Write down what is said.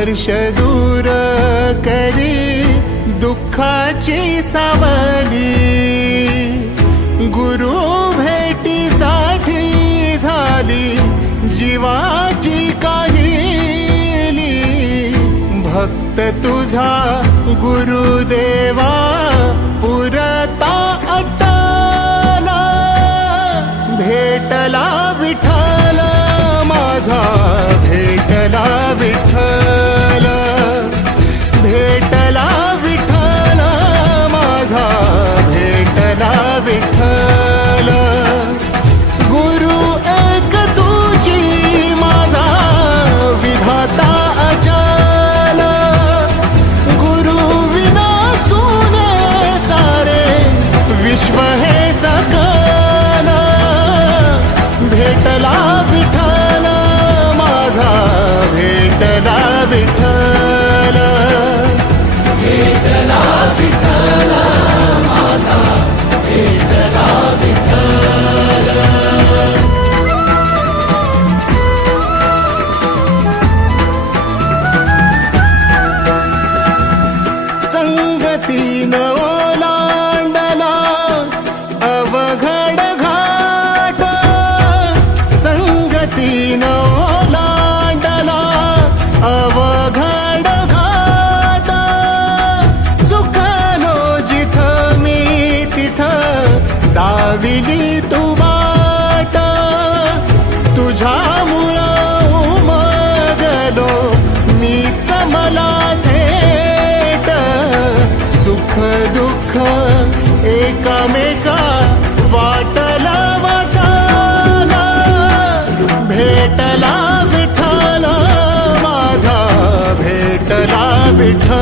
स्पर्श दूर करी दुःखाची सावली, गुरु भेटीसाठी झाली जीवाची काहिली। भक्त तुझा गुरुदेवा पुरता अटला, भेटला विठ्ठल माझा, भेटला विठ्ठल, भेटला विठ्ठल माझा, भेटला विठ्ठल। गुरु एक तुझी माझा विधाता अचल, गुरु विना सुने सारे विश्व हे सकल। भेटला विठ्ठल माझा, भेटला विठ्ठल, भेटला विठ्ठल माझा, भेटला विठ्ठल। संगतीन ओलांडला अवघड घाट, संगतीन ओलांडला अवघड घाट। चुकलो जिथं मी तिथं दाविली तू वाट, तुझ्यामुळं उमगलो मीच मला थेट। सुख दुःख एकामेका वाटला वाटाला, भेटला विठ्ठल माझा, भेटला विठ्ठल।